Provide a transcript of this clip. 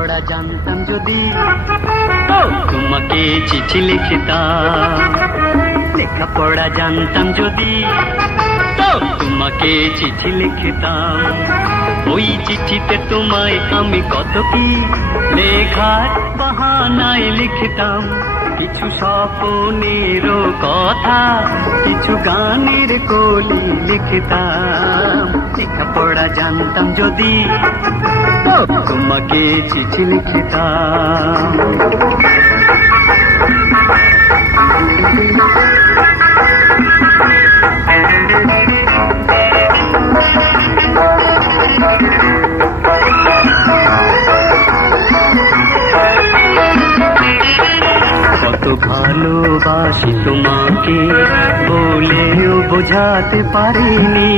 পড়া জানতাম যদি তোমাকে চিঠি লিখতাম। লেখাপড়া জানতাম যদি তোমাকে চিঠি লিখতাম। ওই চিঠিতে তোমায় আমি কত কি লেখার বাহানায় লিখতাম। কিছু স্বপ্নেরও কথা, কিছু গানের কলি লিখতাম। লেখাপড়া জানতাম যদি তোমাকে চিঠি লিখতাম। কত ভালোবাসি তোমাকে বলেও বোঝাতে পারিনি।